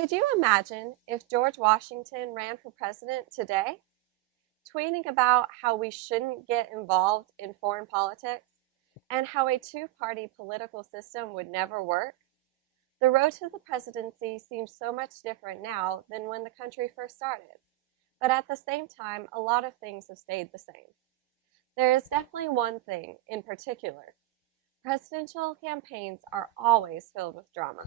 Could you imagine if George Washington ran for president today? Tweeting about how we shouldn't get involved in foreign politics and how a two-party political system would never work? The road to the presidency seems so much different now than when the country first started. But at the same time, a lot of things have stayed the same. There is definitely one thing in particular. Presidential campaigns are always filled with drama.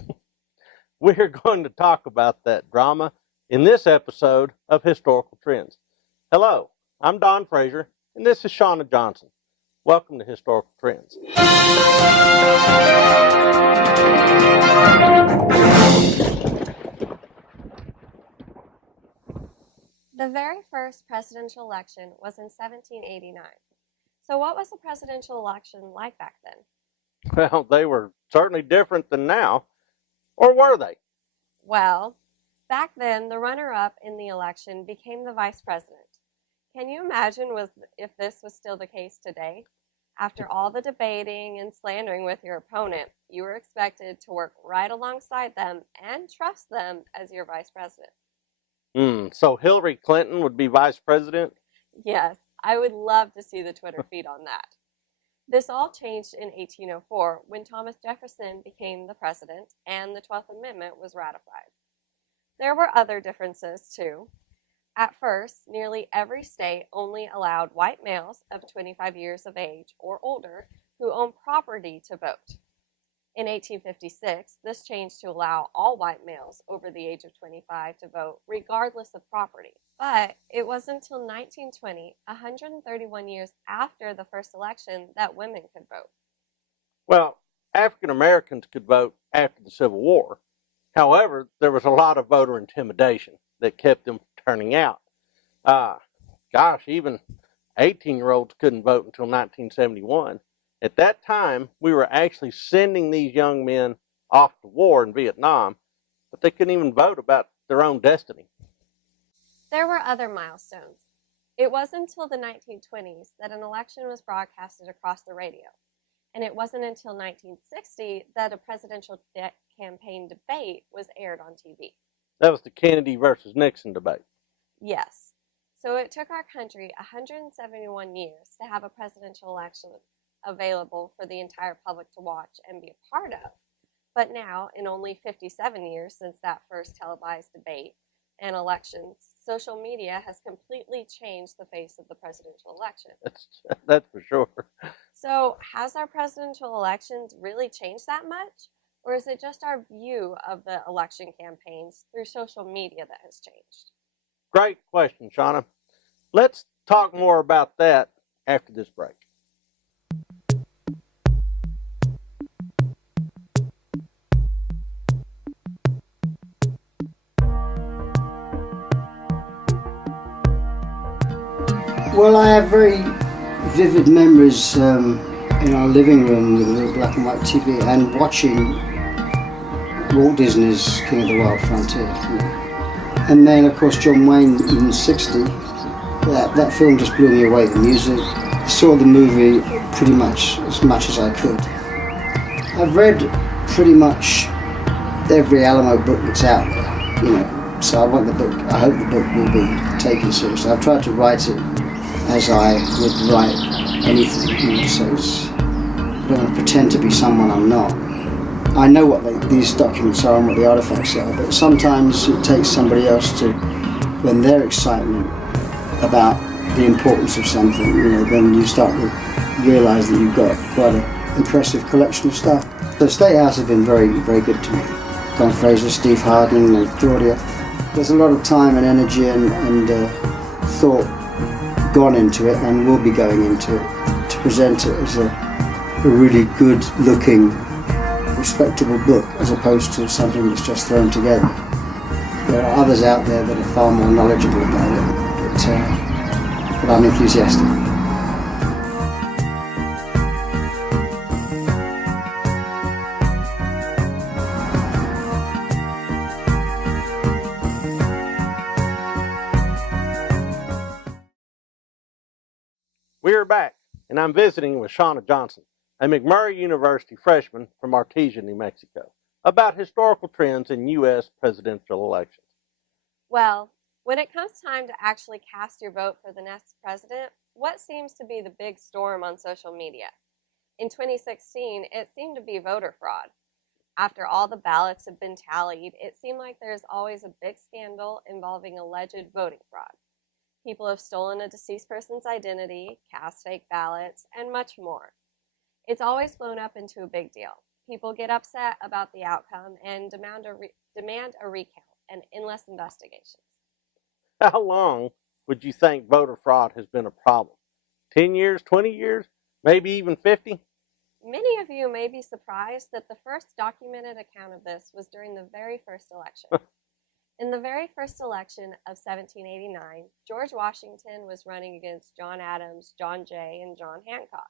We're going to talk about that drama in this episode of Historical Trends. Hello, I'm Don Frazier, and this is Shauna Johnson. Welcome to Historical Trends. The very first presidential election was in 1789. So what was the presidential election like back then? Well, they were certainly different than now. Or were they? Well, back then, the runner-up in the election became the vice president. Can you imagine if this was still the case today? After all the debating and slandering with your opponent, you were expected to work right alongside them and trust them as your vice president. So Hillary Clinton would be vice president? Yes, I would love to see the Twitter feed on that. This all changed in 1804 when Thomas Jefferson became the president and the 12th Amendment was ratified. There were other differences too. At first, nearly every state only allowed white males of 25 years of age or older who owned property to vote. In 1856, this changed to allow all white males over the age of 25 to vote regardless of property. But it wasn't until 1920, 131 years after the first election, that women could vote. Well, African Americans could vote after the Civil War. However, there was a lot of voter intimidation that kept them from turning out. Even 18-year-olds couldn't vote until 1971. At that time, we were actually sending these young men off to war in Vietnam, but they couldn't even vote about their own destiny. There were other milestones. It wasn't until the 1920s that an election was broadcasted across the radio. And it wasn't until 1960 that a presidential campaign debate was aired on TV. That was the Kennedy versus Nixon debate. Yes. So it took our country 171 years to have a presidential election available for the entire public to watch and be a part of. But now, in only 57 years since that first televised debate and elections, social media has completely changed the face of the presidential election. That's for sure. So has our presidential elections really changed that much? Or is it just our view of the election campaigns through social media that has changed? Great question, Shauna. Let's talk more about that after this break. Well, I have very vivid memories in our living room with a little black and white TV and watching Walt Disney's King of the Wild Frontier. And then, of course, John Wayne in '60. That film just blew me away, the music. I saw the movie pretty much as I could. I've read pretty much every Alamo book that's out there, so I hope the book will be taken seriously. I've tried to write it as I would write anything, so I don't want to pretend to be someone I'm not. I know what these documents are and what the artifacts are, but sometimes it takes somebody else to, when their excitement about the importance of something, then you start to realise that you've got quite an impressive collection of stuff. The State House have been very, very good to me. Don Fraser, Steve Harding, and Claudia. There's a lot of time and energy and thought gone into it and will be going into it to present it as a really good looking, respectable book as opposed to something that's just thrown together. There are others out there that are far more knowledgeable about it, but I'm enthusiastic. We are back, and I'm visiting with Shauna Johnson, a McMurry University freshman from Artesia, New Mexico. about historical trends in U.S. presidential elections. Well, when it comes time to actually cast your vote for the next president, what seems to be the big storm on social media? In 2016, it seemed to be voter fraud. After all the ballots have been tallied, it seemed like there's always a big scandal involving alleged voting fraud. People have stolen a deceased person's identity, cast fake ballots, and much more. It's always blown up into a big deal. People get upset about the outcome and demand a recount and endless investigations. How long would you think voter fraud has been a problem? 10 years, 20 years, maybe even 50? Many of you may be surprised that the first documented account of this was during the very first election. In the very first election of 1789, George Washington was running against John Adams, John Jay, and John Hancock.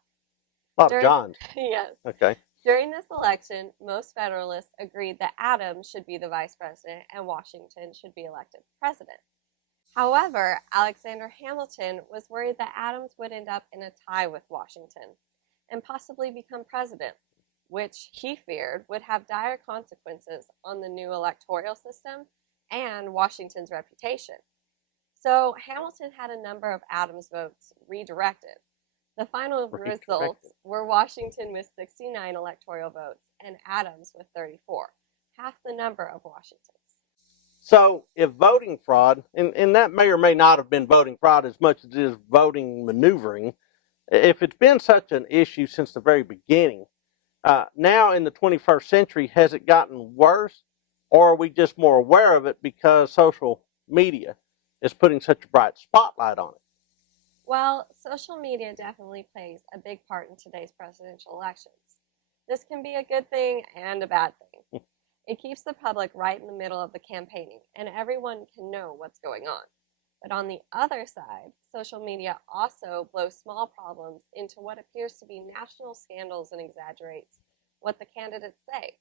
A lot of Johns. Yes. Okay. During this election, most Federalists agreed that Adams should be the vice president and Washington should be elected president. However, Alexander Hamilton was worried that Adams would end up in a tie with Washington and possibly become president, which he feared would have dire consequences on the new electoral system and Washington's reputation. So Hamilton had a number of Adams votes redirected. The final results were Washington with 69 electoral votes and Adams with 34, half the number of Washington's. So if voting fraud, and that may or may not have been voting fraud as much as it is voting maneuvering, if it's been such an issue since the very beginning, now in the 21st century, has it gotten worse, or are we just more aware of it because social media is putting such a bright spotlight on it? Well, social media definitely plays a big part in today's presidential elections. This can be a good thing and a bad thing. It keeps the public right in the middle of the campaigning, and everyone can know what's going on. But on the other side, social media also blows small problems into what appears to be national scandals and exaggerates what the candidates say.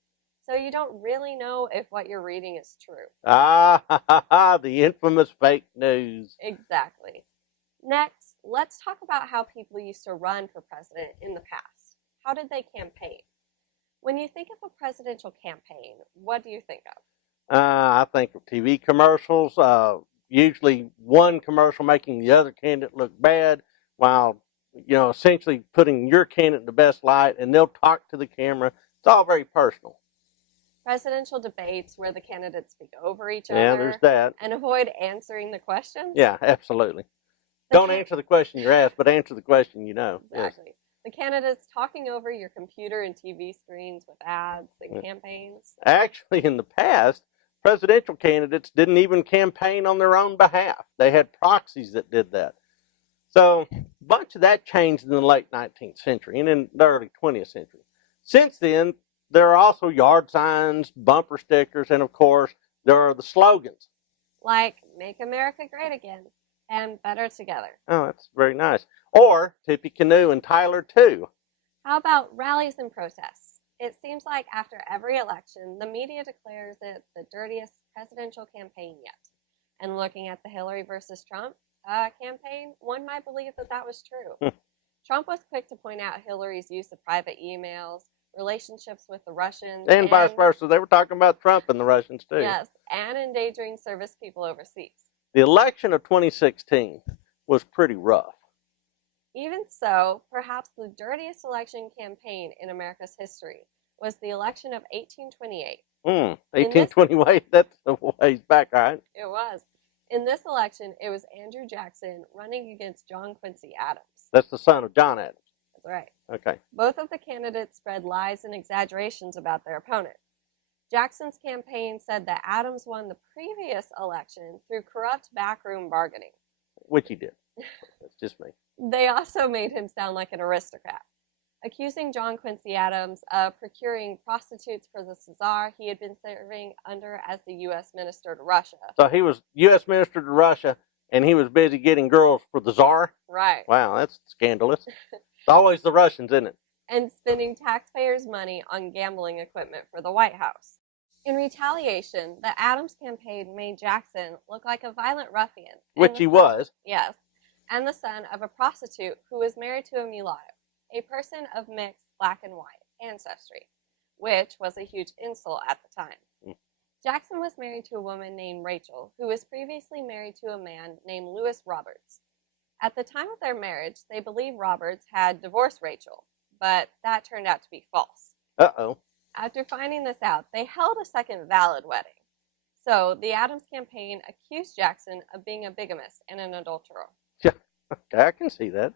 So you don't really know if what you're reading is true. The infamous fake news. Exactly. Next, let's talk about how people used to run for president in the past. How did they campaign? When you think of a presidential campaign, what do you think of? I think of TV commercials, usually one commercial making the other candidate look bad, while, essentially putting your candidate in the best light, and they'll talk to the camera. It's all very personal. Presidential debates where the candidates speak over each other. Yeah, there's that. And avoid answering the questions. Yeah, absolutely. Don't answer the question you're asked, but answer the question you know. Exactly. Yes. The candidates talking over your computer and TV screens with ads and campaigns. Actually, in the past, presidential candidates didn't even campaign on their own behalf. They had proxies that did that. So a bunch of that changed in the late 19th century and in the early 20th century. Since then, there are also yard signs, bumper stickers, and of course, there are the slogans. Like, Make America Great Again and Better Together. Oh, that's very nice. Or Tippecanoe and Tyler too. How about rallies and protests? It seems like after every election, the media declares it the dirtiest presidential campaign yet. And looking at the Hillary versus Trump campaign, one might believe that was true. Trump was quick to point out Hillary's use of private emails, relationships with the Russians. And vice versa. They were talking about Trump and the Russians too. Yes, and endangering service people overseas. The election of 2016 was pretty rough. Even so, perhaps the dirtiest election campaign in America's history was the election of 1828. 1828, that's a ways back, right? It was. In this election, it was Andrew Jackson running against John Quincy Adams. That's the son of John Adams. That's right. Okay. Both of the candidates spread lies and exaggerations about their opponent. Jackson's campaign said that Adams won the previous election through corrupt backroom bargaining. Which he did. That's just me. They also made him sound like an aristocrat, accusing John Quincy Adams of procuring prostitutes for the Czar he had been serving under as the U.S. minister to Russia. So he was U.S. minister to Russia, and he was busy getting girls for the Czar? Right. Wow, that's scandalous. It's always the Russians, isn't it? And spending taxpayers' money on gambling equipment for the White House. In retaliation, the Adams campaign made Jackson look like a violent ruffian. Which he was. Yes. And the son of a prostitute who was married to a mulatto, a person of mixed black and white ancestry. which was a huge insult at the time. Jackson was married to a woman named Rachel, who was previously married to a man named Lewis Roberts. At the time of their marriage, they believed Roberts had divorced Rachel, but that turned out to be false. Uh-oh. After finding this out, they held a second valid wedding. So the Adams campaign accused Jackson of being a bigamist and an adulterer. Yeah, okay, I can see that.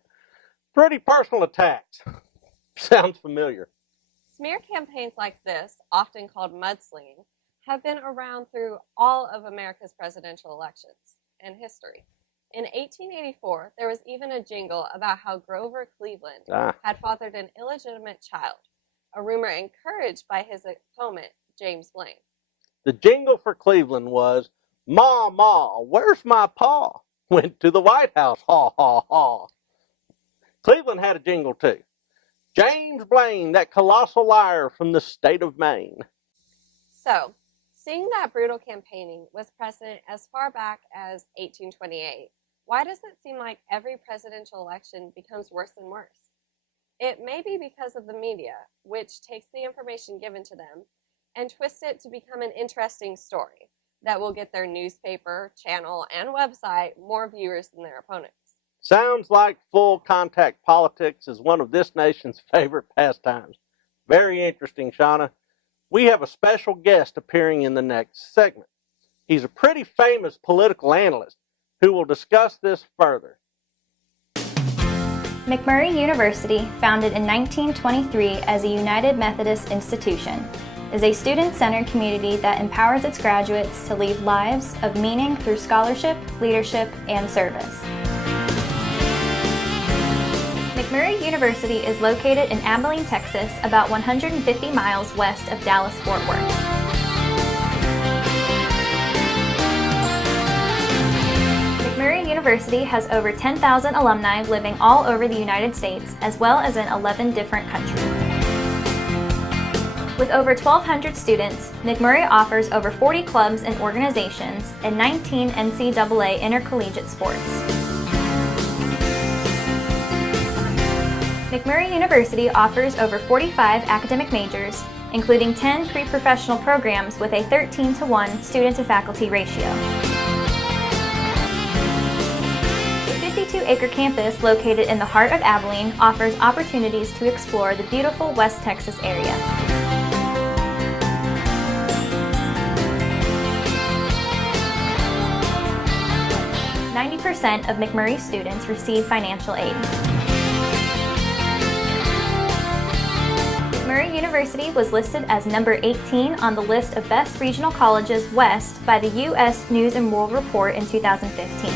Pretty personal attacks. Sounds familiar. Smear campaigns like this, often called mudslinging, have been around through all of America's presidential elections and history. In 1884, there was even a jingle about how Grover Cleveland had fathered an illegitimate child, a rumor encouraged by his opponent, James Blaine. The jingle for Cleveland was, "Ma, Ma, where's my pa? Went to the White House, ha, ha, ha." Cleveland had a jingle too. "James Blaine, that colossal liar from the state of Maine." So, seeing that brutal campaigning was present as far back as 1828, why does it seem like every presidential election becomes worse and worse? It may be because of the media, which takes the information given to them and twists it to become an interesting story that will get their newspaper, channel, and website more viewers than their opponents. Sounds like full contact politics is one of this nation's favorite pastimes. Very interesting, Shauna. We have a special guest appearing in the next segment. He's a pretty famous political analyst who will discuss this further. McMurry University, founded in 1923 as a United Methodist institution, is a student-centered community that empowers its graduates to lead lives of meaning through scholarship, leadership, and service. McMurry University is located in Abilene, Texas, about 150 miles west of Dallas-Fort Worth. McMurry University has over 10,000 alumni living all over the United States, as well as in 11 different countries. With over 1,200 students, McMurry offers over 40 clubs and organizations and 19 NCAA intercollegiate sports. McMurry University offers over 45 academic majors, including 10 pre-professional programs with a 13-to-1 student-to-faculty ratio. The 52-acre campus located in the heart of Abilene offers opportunities to explore the beautiful West Texas area. % of McMurry students receive financial aid. McMurry University was listed as number 18 on the list of best regional colleges west by the U.S. News and World Report in 2015.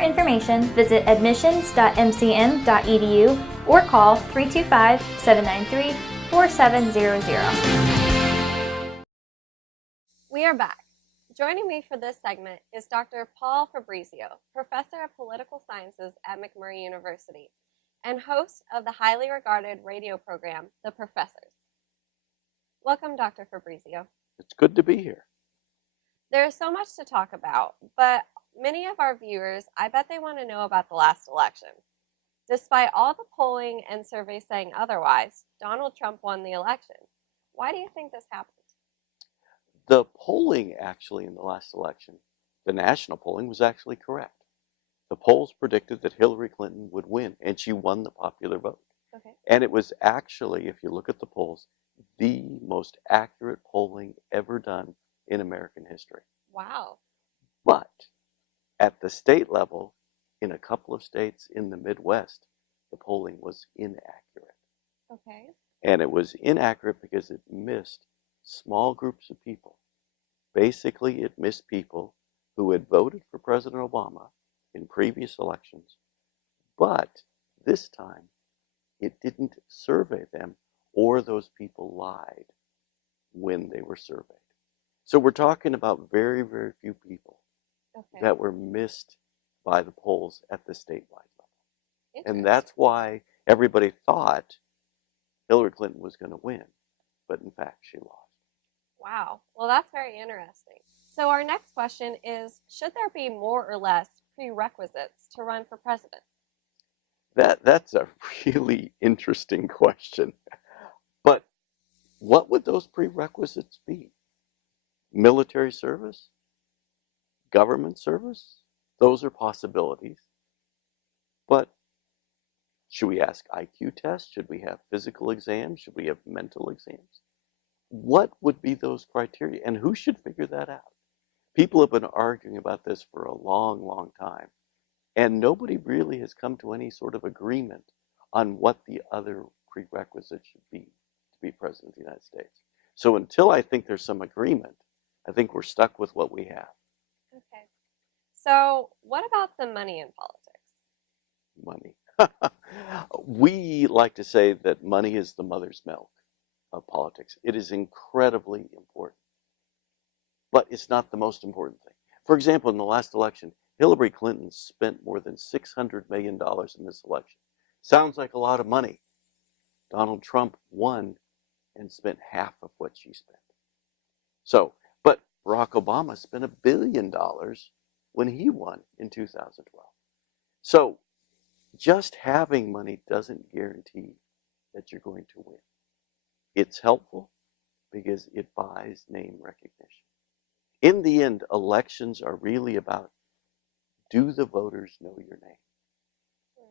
Information, visit admissions.mcm.edu or call 325-793-4700. We are back. Joining me for this segment is Dr. Paul Fabrizio, Professor of Political Sciences at McMurry University and host of the highly regarded radio program, The Professors. Welcome, Dr. Fabrizio. It's good to be here. There is so much to talk about, but many of our viewers, I bet they want to know about the last election. Despite all the polling and surveys saying otherwise, Donald Trump won the election. Why do you think this happened? The polling actually in the last election, the national polling, was actually correct. The polls predicted that Hillary Clinton would win, and she won the popular vote. Okay. And it was actually, if you look at the polls, the most accurate polling ever done in American history. Wow. But at the state level, in a couple of states in the Midwest, the polling was inaccurate. Okay. And it was inaccurate because it missed small groups of people. Basically, it missed people who had voted for President Obama in previous elections, but this time it didn't survey them, or those people lied when they were surveyed. So we're talking about very, very few people that were missed by the polls at the statewide level. And that's why everybody thought Hillary Clinton was going to win, but in fact she lost. Wow. Well, that's very interesting. So our next question is, should there be more or less prerequisites to run for president? That's a really interesting question. But what would those prerequisites be? Military service? Government service? Those are possibilities. But should we ask IQ tests? Should we have physical exams? Should we have mental exams? What would be those criteria? And who should figure that out? People have been arguing about this for a long, long time. And nobody really has come to any sort of agreement on what the other prerequisites should be to be president of the United States. So until I think there's some agreement, I think we're stuck with what we have. Okay. So what about the money in politics? Money. We like to say that money is the mother's milk of politics. It is incredibly important, but it's not the most important thing. For example, in the last election, Hillary Clinton spent more than $600 million in this election. Sounds like a lot of money. Donald Trump won and spent half of what she spent. So, but Barack Obama spent $1 billion when he won in 2012. So, just having money doesn't guarantee that you're going to win. It's helpful because it buys name recognition. In the end, elections are really about, do the voters know your name?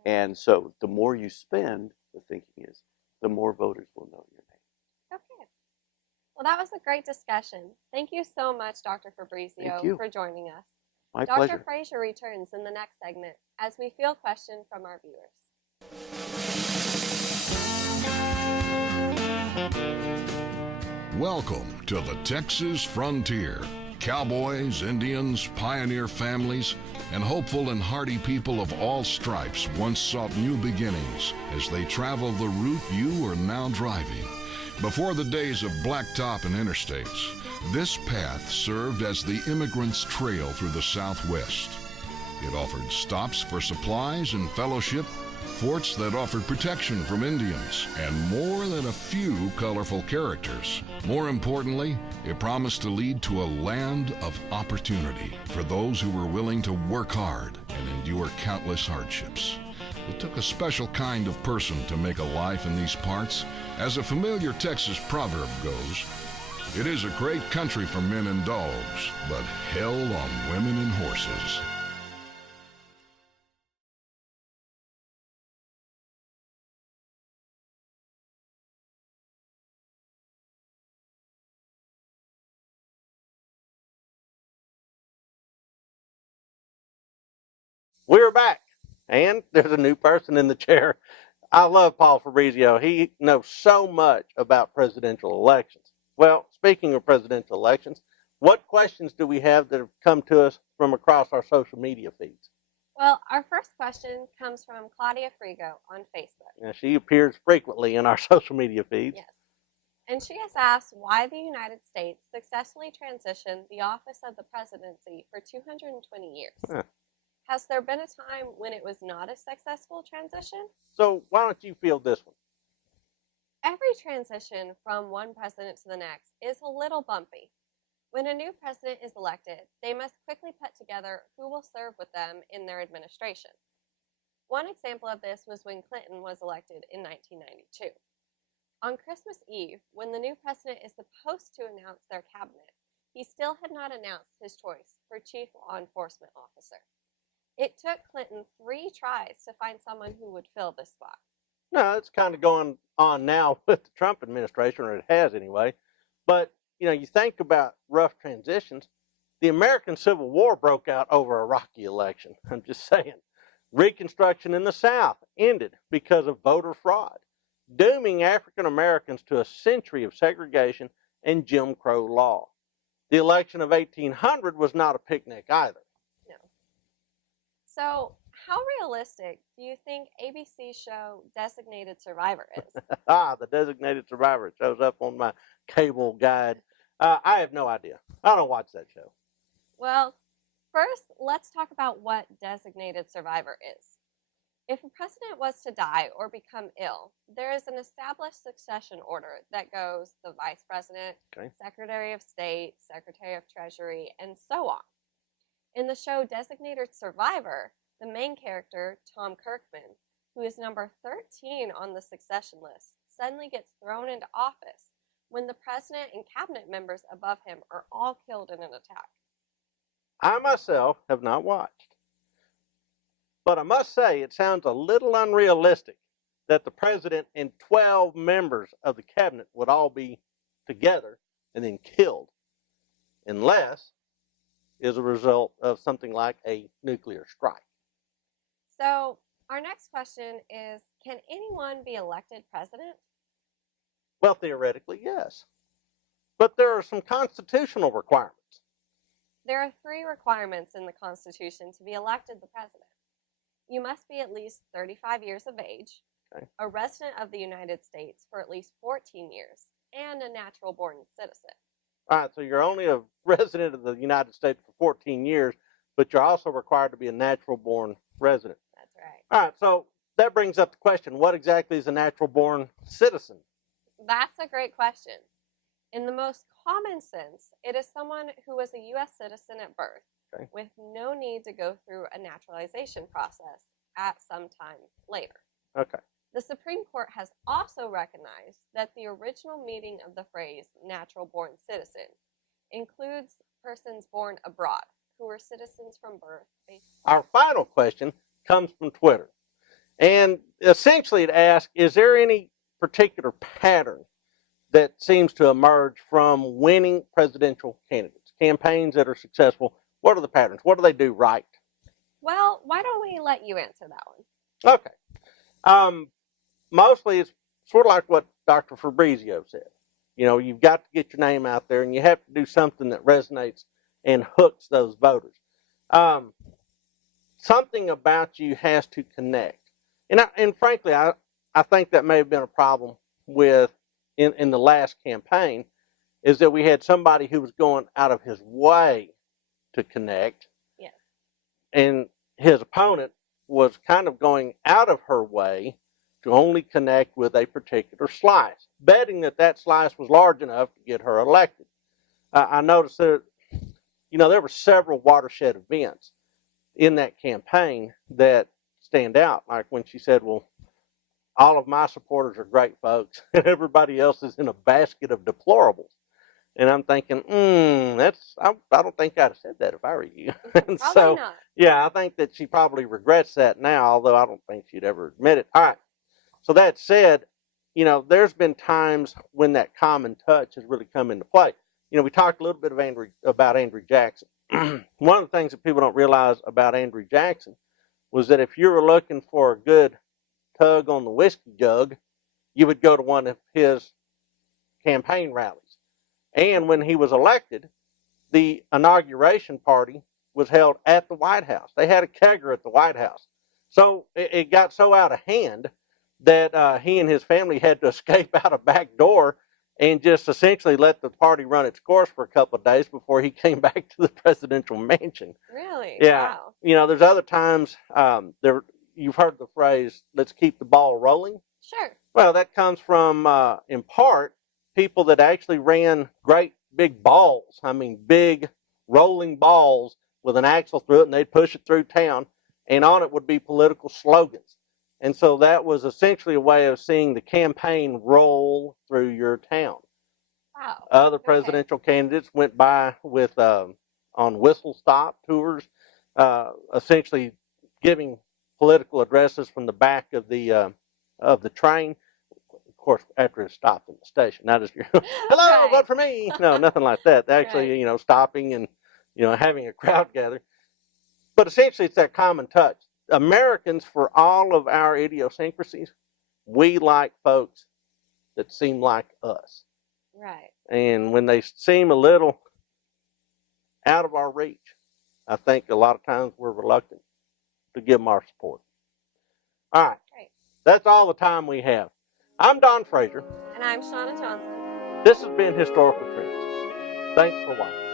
And so the more you spend, the thinking is, the more voters will know your name. Okay. Well, that was a great discussion. Thank you so much, Dr. Fabrizio, for joining us. My Dr. pleasure. Frazier returns in the next segment as we field questions from our viewers. Welcome to the Texas frontier. Cowboys, Indians, pioneer families, and hopeful and hardy people of all stripes once sought new beginnings as they travel the route you are now driving. Before the days of blacktop and interstates, this path served as the immigrant's trail through the Southwest. It offered stops for supplies and fellowship, forts that offered protection from Indians, and more than a few colorful characters. More importantly, it promised to lead to a land of opportunity for those who were willing to work hard and endure countless hardships. It took a special kind of person to make a life in these parts. As a familiar Texas proverb goes, it is a great country for men and dogs, but hell on women and horses. We're back, and there's a new person in the chair. I love Paul Fabrizio. He knows so much about presidential elections. Well, speaking of presidential elections, what questions do we have that have come to us from across our social media feeds? Well, our first question comes from Claudia Frigo on Facebook. Now, she appears frequently in our social media feeds. Yes. And she has asked why the United States successfully transitioned the office of the presidency for 220 years. Huh. Has there been a time when it was not a successful transition? So why don't you field this one? Every transition from one president to the next is a little bumpy. When a new president is elected, they must quickly put together who will serve with them in their administration. One example of this was when Clinton was elected in 1992. On Christmas Eve, when the new president is supposed to announce their cabinet, he still had not announced his choice for chief law enforcement officer. It took Clinton 3 tries to find someone who would fill this spot. No, it's kind of going on now with the Trump administration, or it has anyway. But, you think about rough transitions. The American Civil War broke out over a rocky election. I'm just saying. Reconstruction in the South ended because of voter fraud, dooming African Americans to a century of segregation and Jim Crow law. The election of 1800 was not a picnic either. No. So, how realistic do you think ABC's show Designated Survivor is? The Designated Survivor shows up on my cable guide. I have no idea. I don't watch that show. Well, first, let's talk about what Designated Survivor is. If a president was to die or become ill, there is an established succession order that goes the vice president, Okay. secretary of state, secretary of treasury, and so on. In the show Designated Survivor, the main character, Tom Kirkman, who is number 13 on the succession list, suddenly gets thrown into office when the president and cabinet members above him are all killed in an attack. I myself have not watched, but I must say it sounds a little unrealistic that the president and 12 members of the cabinet would all be together and then killed, unless is a result of something like a nuclear strike. So, our next question is, can anyone be elected president? Well, theoretically, yes. But there are some constitutional requirements. There are 3 requirements in the Constitution to be elected the president. You must be at least 35 years of age, Okay. a resident of the United States for at least 14 years, and a natural-born citizen. All right, so you're only a resident of the United States for 14 years, but you're also required to be a natural-born resident. That's right. All right, so that brings up the question, what exactly is a natural-born citizen? That's a great question. In the most common sense, it is someone who was a U.S. citizen at birth, Okay. with no need to go through a naturalization process at some time later. Okay. The Supreme Court has also recognized that the original meaning of the phrase natural-born citizen includes persons born abroad who were citizens from birth. Our final question comes from Twitter. And essentially it asks, is there any particular pattern that seems to emerge from winning presidential candidates, campaigns that are successful? What are the patterns? What do they do right? Well, why don't we let you answer that one? Okay. Mostly it's sort of like what Dr. Fabrizio said. You know, you've got to get your name out there, and you have to do something that resonates and hooks those voters. Something about you has to connect. And frankly, I think that may have been a problem with in the last campaign, is that we had somebody who was going out of his way to connect. Yes. And his opponent was kind of going out of her way to only connect with a particular slice, betting that that slice was large enough to get her elected. I noticed that, you know, there were several watershed events in that campaign that stand out, like when she said, well, all of my supporters are great folks, and everybody else is in a basket of deplorables. And I'm thinking, I don't think I'd have said that if I were you. And Probably so, not. yeah, I think that she probably regrets that now, although I don't think she'd ever admit it. All right. So that said, you know, there's been times when that common touch has really come into play. You know, we talked a little bit about Andrew Jackson. One of the things that people don't realize about Andrew Jackson was that if you were looking for a good tug on the whiskey jug, you would go to one of his campaign rallies. And when he was elected, the inauguration party was held at the White House. They had a kegger at the White House. So it got so out of hand that he and his family had to escape out a back door and just essentially let the party run its course for a couple of days before he came back to the presidential mansion. Really? Yeah. Wow. You know, there's other times, you've heard the phrase, let's keep the ball rolling. Sure. Well, that comes from, in part, people that actually ran great big balls. I mean, big rolling balls with an axle through it, and they'd push it through town, and on it would be political slogans. And so that was essentially a way of seeing the campaign roll through your town. Wow. Other presidential candidates went by with on whistle stop tours, essentially giving political addresses from the back of the train. Of course, after it stopped in the station, not as you're, hello, Right. vote for me. No, nothing like that. Actually, Right. you know, stopping and, you know, having a crowd gather. But essentially, it's that common touch. Americans, for all of our idiosyncrasies, we like folks that seem like us. Right. And when they seem a little out of our reach, I think a lot of times we're reluctant to give them our support. All right. Great. That's all the time we have. I'm Don Frazier. And I'm Shauna Johnson. This has been Historical Trends. Thanks for watching.